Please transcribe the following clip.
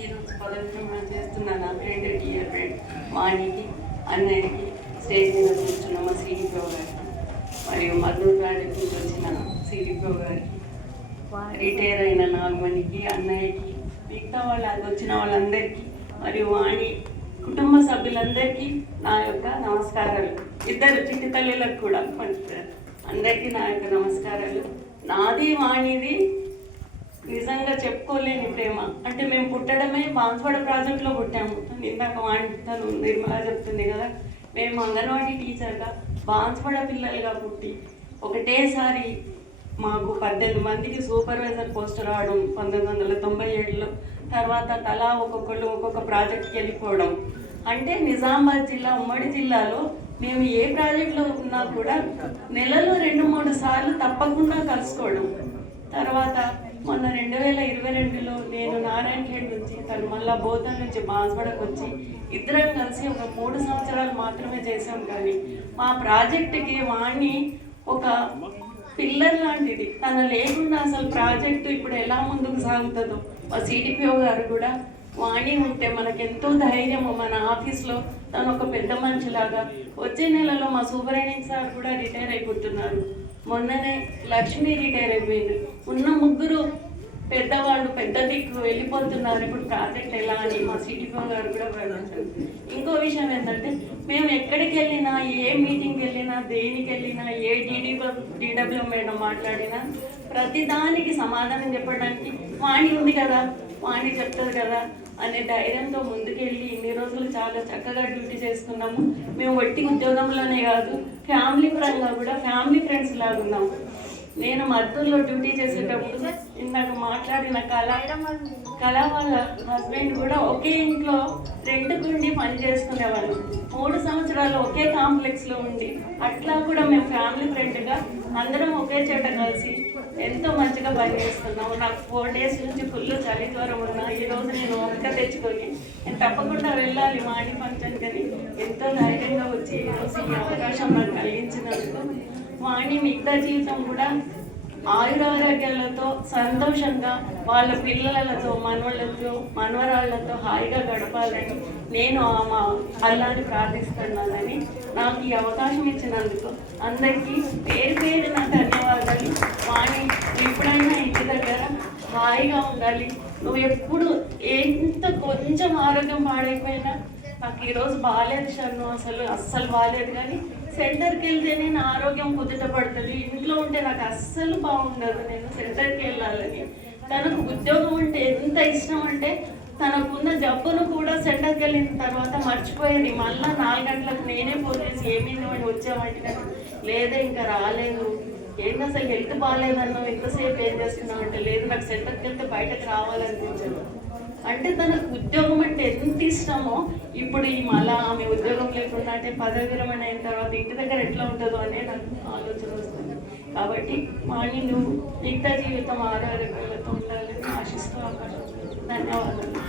ఈరోజు పదవి విరమణ చేస్తున్న నా ఫ్రెండ్ డియర్ ఫ్రెండ్ వాణికి, అన్నయ్యకి, స్టేజ్ మీద కూర్చున్న మా సిడిపిఓ గారికి, మరియు మద్దూరు ప్రాజెక్ట్ నుంచి వచ్చిన సిడిపిఓ గారికి, రిటైర్ అయిన 4 మందికి, అన్నయ్యకి, మిగతా వాళ్ళు వచ్చిన వాళ్ళందరికీ, మరియు వాణి కుటుంబ సభ్యులందరికీ నా యొక్క నమస్కారాలు. ఇద్దరు చిట్టి తల్లులకు కూడా అందరికీ నా యొక్క నమస్కారాలు. నాది వాణిది నిజంగా చెప్పుకోలేని ప్రేమ. అంటే మేము పుట్టడమే బాన్స్వాడ ప్రాజెక్ట్లో పుట్టాము. ఇందాక వాణి తను నిర్మలా చెప్తుంది కదా, మేము అంగన్వాడీ టీచర్గా బాన్స్వాడ పిల్లలుగా పుట్టి ఒకటేసారి మాకు 18 మందికి సూపర్వైజర్ పోస్ట్ రావడం 1997లో. తర్వాత తలా ఒక్కొక్కళ్ళు ఒక్కొక్క ప్రాజెక్ట్కి వెళ్ళిపోవడం. అంటే నిజామాబాద్ జిల్లా ఉమ్మడి జిల్లాలో మేము ఏ ప్రాజెక్టులో ఉన్నా కూడా నెలలో 2-3 సార్లు తప్పకుండా కలుసుకోవడం. తర్వాత మొన్న 2022లో నేను నారాయణఖేడ్ నుంచి, తను మళ్ళీ బోధన నుంచి బాన్స్వాడకు వచ్చి ఇద్దరం కలిసి ఒక 3 సంవత్సరాలు మాత్రమే చేసాం. కానీ మా ప్రాజెక్టుకి వాణి ఒక పిల్లర్ లాంటిది. తను లేకుండా అసలు ప్రాజెక్టు ఇప్పుడు ఎలా ముందుకు సాగుతుందో, మా సిడిపిఓ గారు కూడా వాణి ఉంటే మనకెంతో ధైర్యము. మన ఆఫీస్లో తను ఒక పెద్ద మనిషిలాగా. వచ్చే నెలలో మా సూపరింటెండెంట్ సార్ కూడా రిటైర్ అయిపోతున్నారు. మొన్ననే లక్ష్మి రిటైర్ అయిపోయింది. ఉన్న 3 పెద్దవాళ్ళు పెద్ద దిక్కు వెళ్ళిపోతున్నారు. ఇప్పుడు ప్రాజెక్ట్ ఎలా అని మా సిడిపిఓ గారు కూడా ప్రకటించారు. ఇంకో విషయం ఏంటంటే, మేము ఎక్కడికి వెళ్ళినా, ఏ మీటింగ్కి వెళ్ళినా, దేనికి వెళ్ళినా, ఏ డిడబ్ల్యూ మేడం మాట్లాడినా ప్రతిదానికి సమాధానం చెప్పడానికి వాణి ఉంది కదా, వాణి చెప్తుంది కదా అనే ధైర్యంతో ముందుకెళ్ళి ఇన్ని రోజులు చాలా చక్కగా డ్యూటీ చేసుకున్నాము. మేము వట్టి ఉద్యోగంలోనే కాదు, ఫ్యామిలీ పరంగా కూడా ఫ్యామిలీ ఫ్రెండ్స్ లాగా ఉన్నాము. నేను మద్దూరులో డ్యూటీ చేసేటప్పుడు ఇందాక మాట్లాడిన కళ వాళ్ళ హస్బెండ్ కూడా ఒకే ఇంట్లో రెంట్కుండి పని చేసుకునేవాళ్ళు. 3 సంవత్సరాలు ఒకే కాంప్లెక్స్లో ఉండి అట్లా కూడా మేము ఫ్యామిలీ ఫ్రెండ్గా అందరం ఒకే చోట కలిసి ఎంతో మంచిగా పని చేస్తున్నాము. నాకు 4 డేస్ నుంచి ఫుల్ చలి జ్వరం ఉన్నా ఈరోజు నేను ఒక్క తెచ్చుకొని నేను తప్పకుండా వెళ్ళాలి వాణి ఫంక్షన్ కానీ ఎంతో ధైర్యంగా వచ్చి ఈరోజు ఈ అవకాశం నాకు కలిగించినందుకు వాణి మిగతా జీవితం కూడా ఆయురారోగ్యాలతో సంతోషంగా వాళ్ళ పిల్లలతో, మనవాళ్ళతో, మనవరాళ్లతో హాయిగా గడపాలని నేను మా అల్లాని ప్రార్థిస్తున్నానని, నాకు ఈ అవకాశం ఇచ్చినందుకు అందరికీ పేరు పేరున ధన్యవాదాలు. వాణి ఎప్పుడైనా ఇంటి దగ్గర హాయిగా ఉండాలి. నువ్వు ఎప్పుడు ఎంత కొంచెం ఆరోగ్యం పాడైపోయినా, నాకు ఈరోజు బాగాలేదు షన్ను, అస్సలు బాగాలేదు, కానీ సెంటర్కి వెళ్తేనే నా ఆరోగ్యం కుదుటపడుతుంది. ఇంట్లో ఉంటే నాకు అస్సలు బాగుండదు. నేను సెంటర్కి వెళ్ళాలని. తనకు ఉద్యోగం అంటే ఎంత ఇష్టం అంటే, తనకున్న జబ్బును కూడా సెంటర్కి వెళ్ళిన తర్వాత మర్చిపోయేది. మళ్ళీ 4 గంటలకు నేనే ఫోన్ చేసి ఏమైంది వాడిని వచ్చామంటే, కానీ లేదా ఇంకా రాలేదు, ఏంటి అసలు హెల్త్ బాగాలేదన్నావు, ఎంతసేపు ఏం చేస్తున్నావు అంటే, లేదు నాకు సెంటర్కి వెళ్తే బయటకు రావాలనిపించదు. అంటే తనకు ఉద్యోగం అంటే ఎంత ఇష్టమో, ఇప్పుడు ఈ మళ్ళా ఆమె ఉద్యోగం లేకుండా అంటే పదవి విరమణ అయిన తర్వాత ఇంటి దగ్గర ఎట్లా ఉంటుందో అనే నాకు ఆలోచన వస్తుంది. కాబట్టి వాణి నువ్వు మిగతా జీవితం ఆరోగ్యాలతో ఉండాలని ఆశిస్తూ అవకాశం. ధన్యవాదాలు.